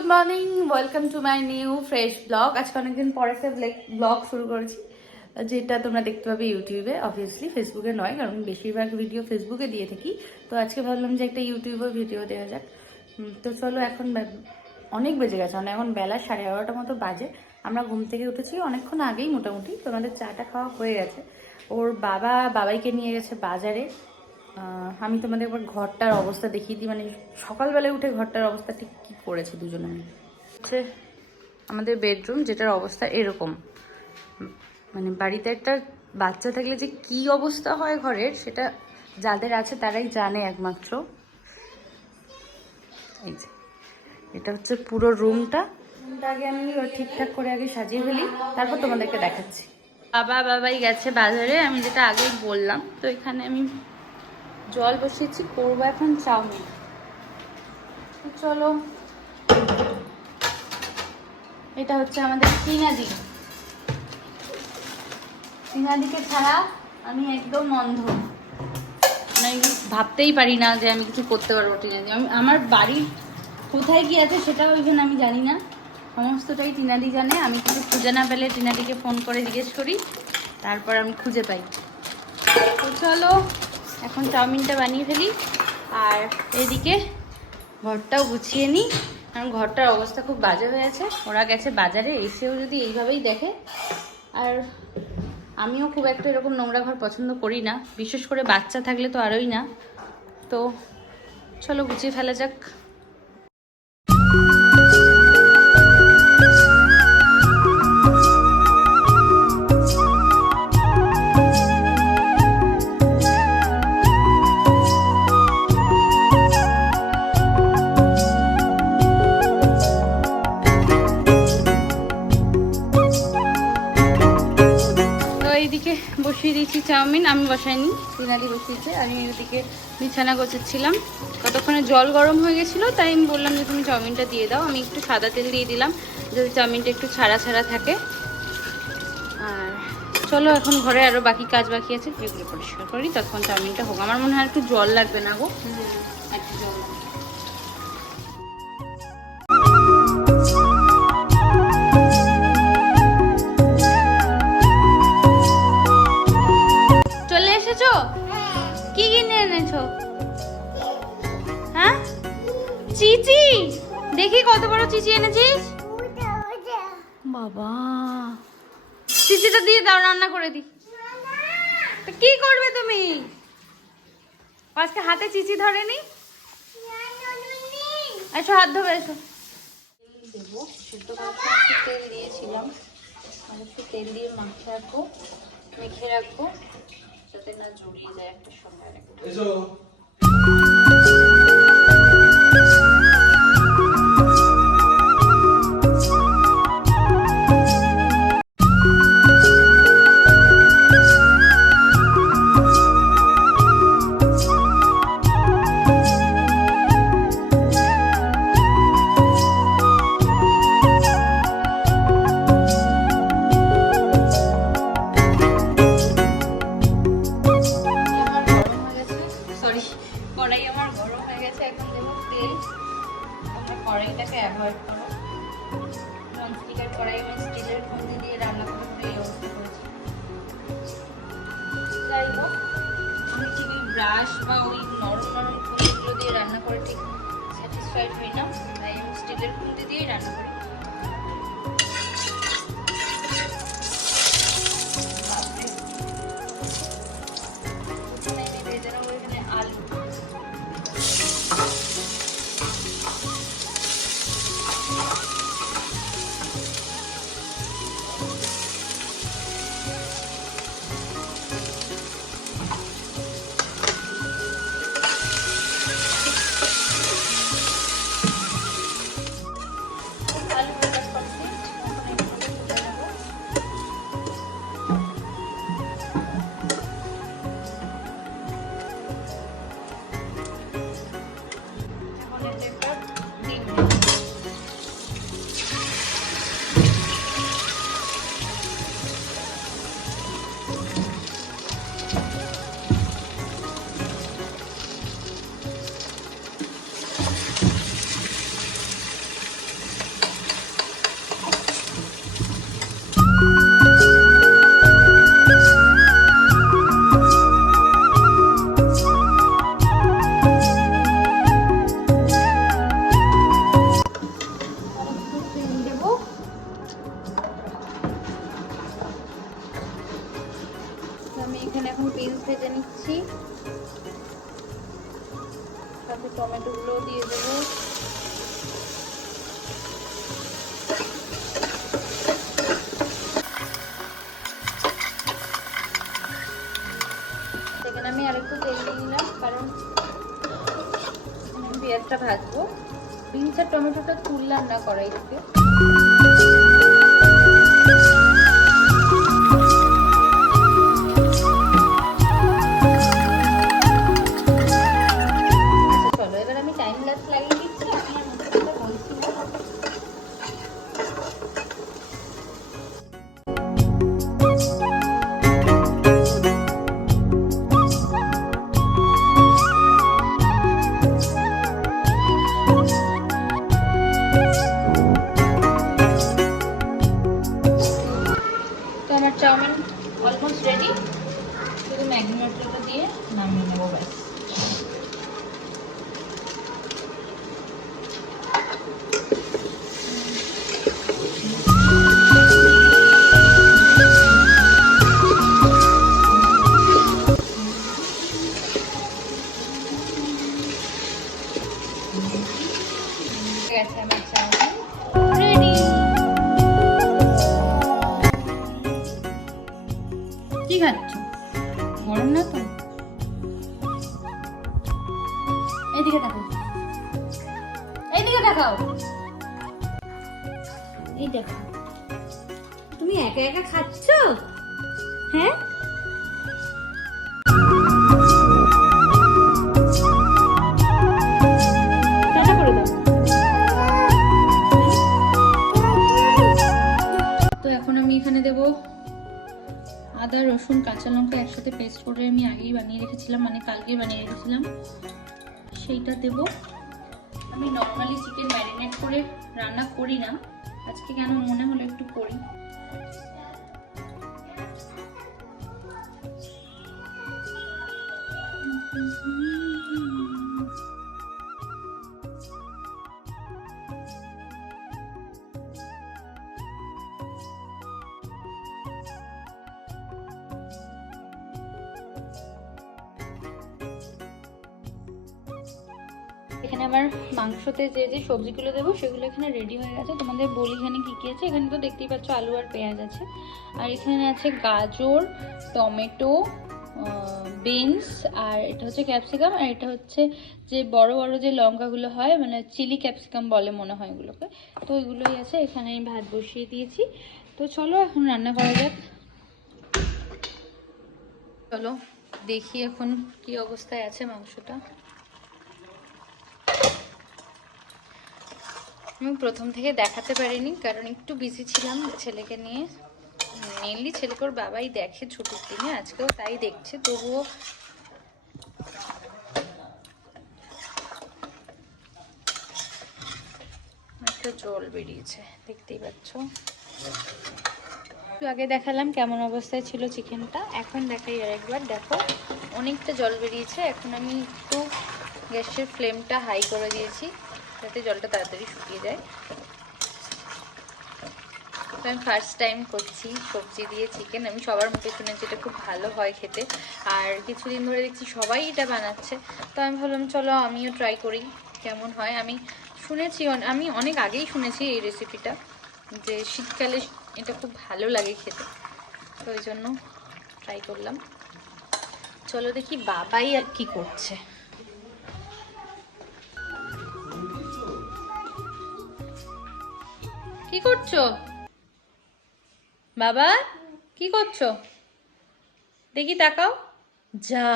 Good morning, welcome to my new fresh blog. আজকে অনেকদিন পরে সে ব্লগ শুরু করেছি, যেটা তোমরা দেখতে পাবে ইউটিউবে অবভিয়াসলি ফেসবুকে নয়, কারণ বেশিরভাগ ভিডিও ফেসবুকে দিয়ে থাকি। তো আজকে ভাবলাম যে একটা ইউটিউবে ভিডিও দেওয়া যাক। তো চলো এখন অনেক বেজে গেছে মানে এখন বেলা সাড়ে এগারোটার মতো বাজে। আমরা ঘুম থেকে উঠেছি, অনেকক্ষণ আগেই মোটামুটি। তোমাদের চাটা খাওয়া হয়ে গেছে। ওর বাবা, বাবাইকে নিয়ে গেছে বাজারে। আমি তোমাদের একবার ঘরটার অবস্থা দেখিয়ে দিই। মানে সকালবেলায় উঠে ঘরটার অবস্থা ঠিক কী করেছে দুজনে হচ্ছে আমাদের বেডরুম যেটার অবস্থা এরকম। মানে বাড়িতে একটা বাচ্চা থাকলে যে কি অবস্থা হয় ঘরের, সেটা যাদের আছে তারাই জানে একমাত্র। এই যে, এটা হচ্ছে পুরো রুমটা। রুমটা আগে আমি ঠিকঠাক করে আগে সাজিয়ে ফেলি, তারপর তোমাদেরকে দেখাচ্ছি। বাবা বাবাই গেছে বাজারে, আমি যেটা আগেই বললাম, তো এখানে আমি জল বসিয়েছি, করব এখন চাউমিন। চলো, এটা হচ্ছে আমাদের টিনাদি টিনাদিকে ছাড়া আমি একদম অন্ধ। মানে আমি ভাবতেই পারি না যে আমি কিছু করতে পারব টিনাদি আমি, আমার বাড়ির কোথায় কি আছে সেটাও ওই জন্য আমি জানি না। সমস্তটাই টিনাদি জানে। আমি কিছু খুঁজে না পেলে টিনাদিকে ফোন করে জিজ্ঞেস করি। তারপর আমি খুঁজে পাই। চলো এখন চাউমিনটা বানিয়ে ফেলি। আর এদিকে ঘরটাও গুছিয়ে নিই। কারণ ঘরটার অবস্থা খুব বাজে হয়ে আছে। ওরা গেছে বাজারে, এসেও যদি এইভাবেই দেখে। আর আমিও খুব একটা এরকম নোংরা ঘর পছন্দ করি না। বিশেষ করে বাচ্চা থাকলে তো আরোই না। তো চলো গুছিয়ে ফেলা যাক। বসিয়ে দিয়েছি চাউমিন, আমি বসাইনি সিনারি বসিয়েছে, আমি ওইদিকে বিছানা গোছাচ্ছিলাম। ততক্ষণে জল গরম হয়ে গেছিল, তাই আমি বললাম যে তুমি চাউমিনটা দিয়ে দাও, আমি একটু সাদা তেল দিয়ে দিলাম, যদি চাউমিনটা একটু ছাড়া ছাড়া থাকে। আর চলো এখন ঘরে আরও বাকি কাজ বাকি আছে, এগুলো পরিষ্কার করি তখন চাউমিনটা হোক। আমার মনে হয় একটু জল লাগবে না গো। একটু জল। চিচিটা দিয়ে দাও রান্না করে দি। তা কি করবে তুমি? আজকে হাতে চিচি ধরেনি? এসো হাত ধোবে এসো। দেবো করার একটু তেল দিয়েছিলাম আর একটু তেল দিয়ে মাখে রাখব মেখে রাখব যাতে না জড়িয়ে যায় একটা সঙ্গে ব্রাশ বা ওই নরম নরম দিয়ে রান্না করে ঠিক স্যাটিসফাইড হই না। তাই আমি স্টিলের খুন্তি দিয়েই রান্না করি। ভেজে নিচ্ছি। সাথে টমেটোগুলো দিয়ে দেবো। সেখানে আমি আরেকটু তেল দিয়ে নিলাম, কারণ পেঁয়াজটা ভাজবো। বিনস আর টমেটোটা তুললাম না কড়াই থেকে আমার চাউমিন অলমোস্ট রেডি শুধু ম্যাগি মশলাটা দিয়ে নামিয়ে নেব ব্যাস ঠিক আছে আমার এই দেখো। তুমি একা একা খাচ্ছ? হ্যাঁ? তো এখন আমি এখানে দেবো আদা, রসুন, কাঁচা লঙ্কা একসাথে পেস্ট করে আমি আগেই বানিয়ে রেখেছিলাম মানে কালকেই বানিয়ে রেখেছিলাম। সেইটা দেব। আমি নর্মালি চিকেন ম্যারিনেট করে রান্না করি না। আজকে কেন মনে হলো একটু করি এখানে আবার মাংসতে যে যে সবজিগুলো দেবো, সেগুলো এখানে রেডি হয়ে গেছে। তোমাদের বলি এখানে কী কী আছে? এখানে তো দেখতেই পাচ্ছ আলু আর পেঁয়াজ আছে। আর এখানে আছে গাজর, টমেটো বিনস আর এটা হচ্ছে ক্যাপসিকাম আর এটা হচ্ছে যে বড় বড় যে লঙ্কাগুলো হয় মানে চিলি ক্যাপসিকাম বলে মনে হয় এগুলোকে। তো ওইগুলোই আছে, এখানে আমি ভাত বসিয়ে দিয়েছি। তো চলো, এখন রান্না করা যাক। চলো, দেখি এখন কি অবস্থায় আছে মাংসটা। আমি প্রথম থেকে দেখাতে পারিনি, কারণ একটু বিজি ছিলাম ছেলেকে নিয়ে। মেনলি ছেলেকে ওর বাবাই দেখে ছুটির দিনে, আজকেও তাই দেখছে, তবুও একটা জল বেরিয়েছে, দেখতেই পাচ্ছ। আগে দেখালাম কেমন অবস্থায় ছিল চিকেনটা, এখন দেখাই আর একবার দেখো অনেকটা জল বেরিয়েছে, এখন আমি একটু গ্যাসের ফ্লেমটা হাই করে দিয়েছি। যাতে জলটা তাড়াতাড়ি শুকিয়ে যায়। আমি ফার্স্ট টাইম করছি সবজি দিয়ে চিকেন আমি সবার মুখে শুনেছি এটা খুব ভালো হয় খেতে। আর কিছুদিন ধরে দেখছি সবাই এটা বানাচ্ছে। তো আমি ভাবলাম, চলো আমিও ট্রাই করি কেমন হয়। আমি শুনেছি আমি অনেক আগেই শুনেছি এই রেসিপিটা যে শীতকালে এটা খুব ভালো লাগে খেতে। তো ওই জন্য ট্রাই করলাম। চলো দেখি বাবাই আর কি করছে। কি করছ? বাবা কি করছ? দেখি তাকাও। যা।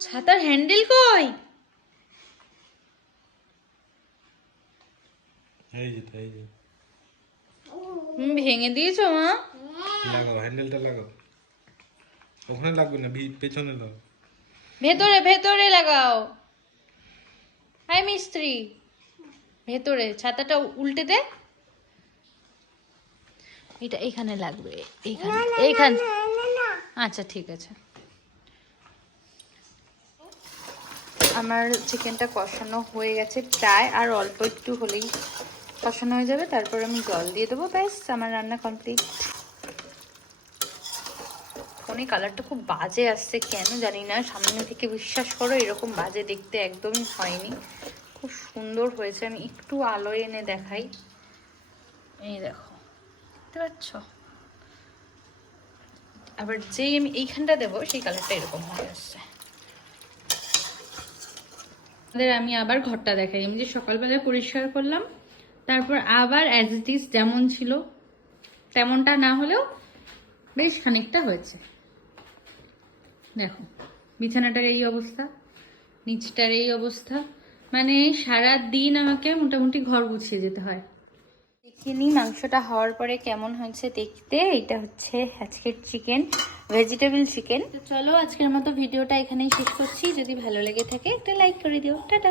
ছাতার হ্যান্ডেল কই? ভেঙে দিয়েছ মা। লাগাও হ্যান্ডেলটা লাগাও। ওখানে লাগবে না পেছনে দাও ভেতরে ভেতরে লাগাও। হাই মিস্ত্রি। ভেতরে ছাতাটা উল্টে দে। এটা এখানে লাগবে এইখানে এইখানে আচ্ছা ঠিক আছে। আমার চিকেনটা কষানো হয়ে গেছে প্রায় আর অল্প একটু হলেই কষানো হয়ে যাবে। তারপর আমি জল দিয়ে দেবো ব্যাস আমার রান্না কমপ্লিট ফোনে কালারটা খুব বাজে আসছে কেন জানি না সামনে থেকে বিশ্বাস করো এরকম বাজে দেখতে একদমই হয়নি। খুব সুন্দর হয়েছে। আমি একটু আলোয় এনে দেখাই। এই দেখো, দেখতে পাচ্ছ? আবার যেই আমি এইখানটা দেবো, সেই কালারটা এরকম হয়ে আসছে। আমি আবার ঘরটা দেখাই। আমি যে সকালবেলায় পরিষ্কার করলাম, তারপর আবার অ্যাজ ইট ইজ যেমন ছিল, তেমনটা না হলেও বেশ খানিকটা হয়েছে। দেখো, বিছানাটার এই অবস্থা, নিচটার এই অবস্থা। মানে সারা দিন আমাকে মোটামুটি ঘর গুছিয়ে যেতে হয়। দেখিয়ে নিই মাংসটা হওয়ার পরে কেমন হয়েছে দেখতে। এটা হচ্ছে আজকের চিকেন, ভেজিটেবল চিকেন। চলো আজকের মতো ভিডিওটা এখানেই শেষ করছি। যদি ভালো লেগে থাকে একটা লাইক করে দিও। টাটা।